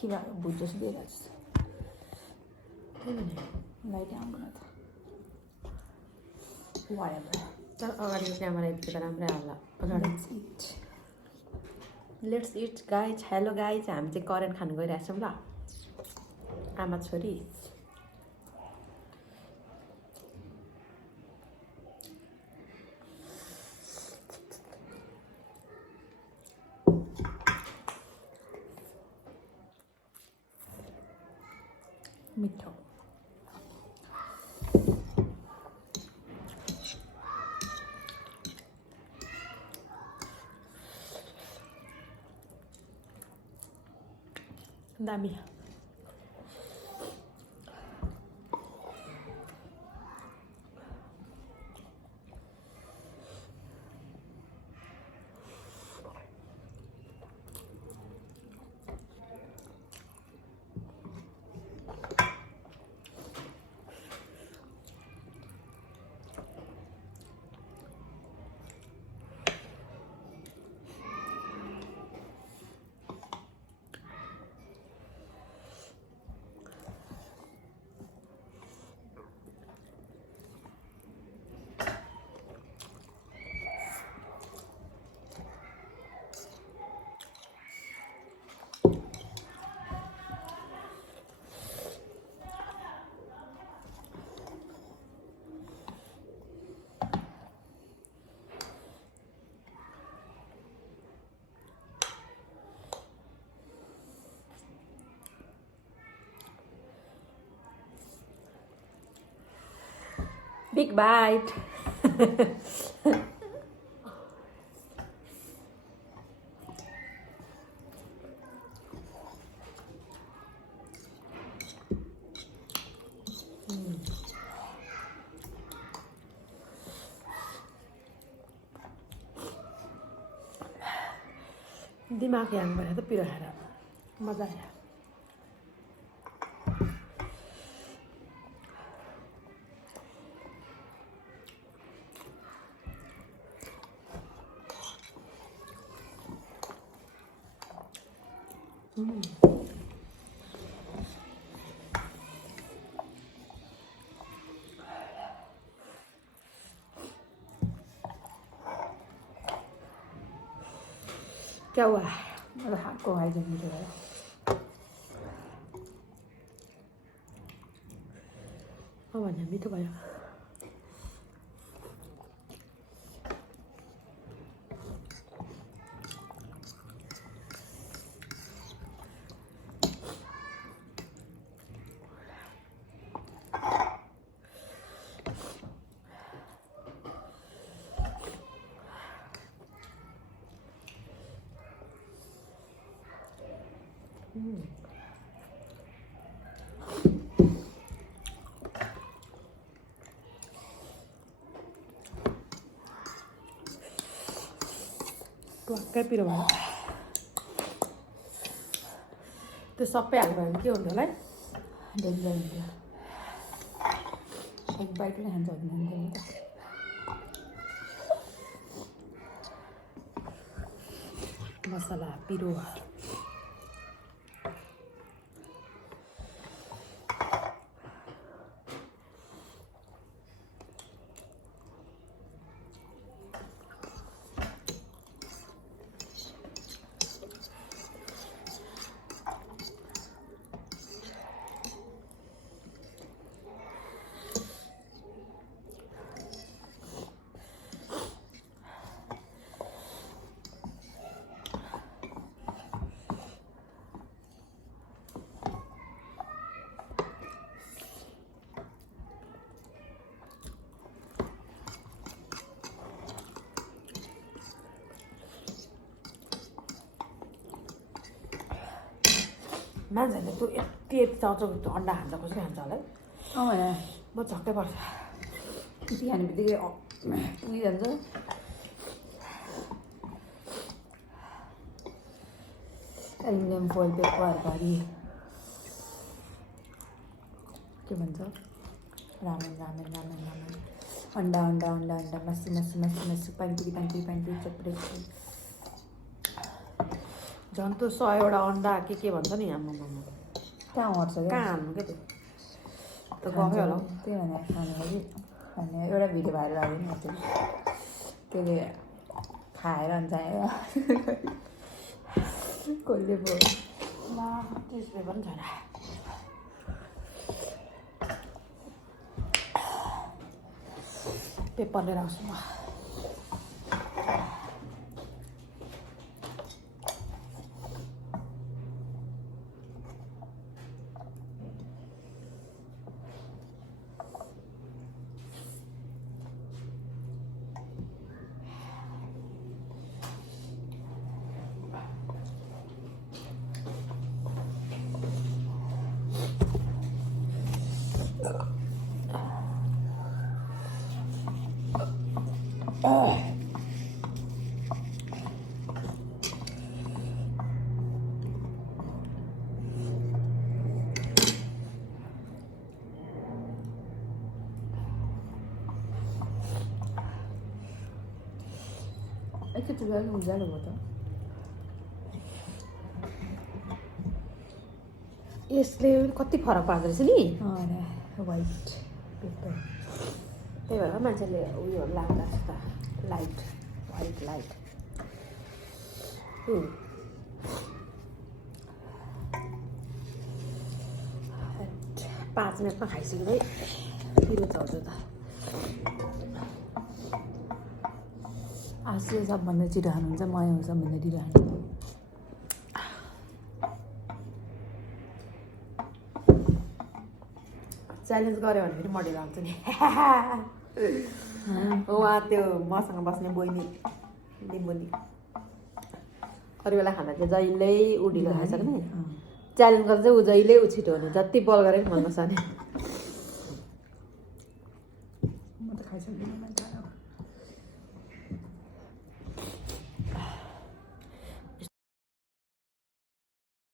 खिरा भुट जस्तो दिइरहेको छ त्यही भने लाइट आउँदैन त whatever. तर अगाडिको क्यामेरा यति त राम्रै होला let's it guys hello guys हामी चाहिँ करेन्ट खानु गइरहेको छौँ ल आमा छोरी मिठो दामी Big bite. दिमाग ह्याङ भएर त पिरो खाएर मजा आयो क्या हुआ मेरे हाथ को आई जमी जो है अब भन्दा मिठो भयो टक्कै पिरो भयो त्यो सबै हाल्नु भयो भने के हुन्थ्यो होला है डेन्जर हुन्थ्यो एक बाइटले खान्छ भने मसला पिरो मान्छेहरूले तँ यति यति चाउचाउ अन्डा खान्छ कसरी खान्छ होला है म झक्कै पर्छ यति खाने बित्तिकै पुगिजान्छ एल्युमिनियम फोइल पेपरभरि के भन्छ रामेन रामेन रामेन रामेन अन्डा अन्डा अन्डा अन्डा मासु मासु मासु मासु पानीपुरी पानीपुरी पानीपुरी चटपटी झन् त्यो 100वटा अन्डा के भन्छ नि आम्मामा कहाँ मर्छ क्या कहाँ हाल्नु क्या त्यो त गफै होला त्यही भनेर खानु कि भने एउटा भिडियो भाइरल आयो नि त्यो त्यसले खाएर अन्त कसले पो ला टिस्पे पनि छैन पेपर लिएर आउँछु म एकैचोटि अलिक उज्यालो भयो त यसले कति फरक पार्दो रहेछ नि वाइट पेपर त्यही भएर मान्छेले उयो लाग्दा जस्तो लाइट वाइट लाइट 5 मिनटमा खाइसक्यो है पिरो चल्छ त आजले सबभन्दा छिटो खानुहुन्छ म सबभन्दा ढिलो खानु च्यालेन्ज गऱ्यो भने फेरि म ढिलो आउँछु नि उहाँ त्यो मसँग बस्ने बहिनी लिम्बुनी अरू बेला खाना चाहिँ जहिल्यै ऊ ढिलो खाइसक्ने च्यालेन्ज गर्दा चाहिँ ऊ जहिल्यै ऊ छिटो हुने जति बल गरेर पनि भन्नु सक्ने म त खाइसक्दिनँ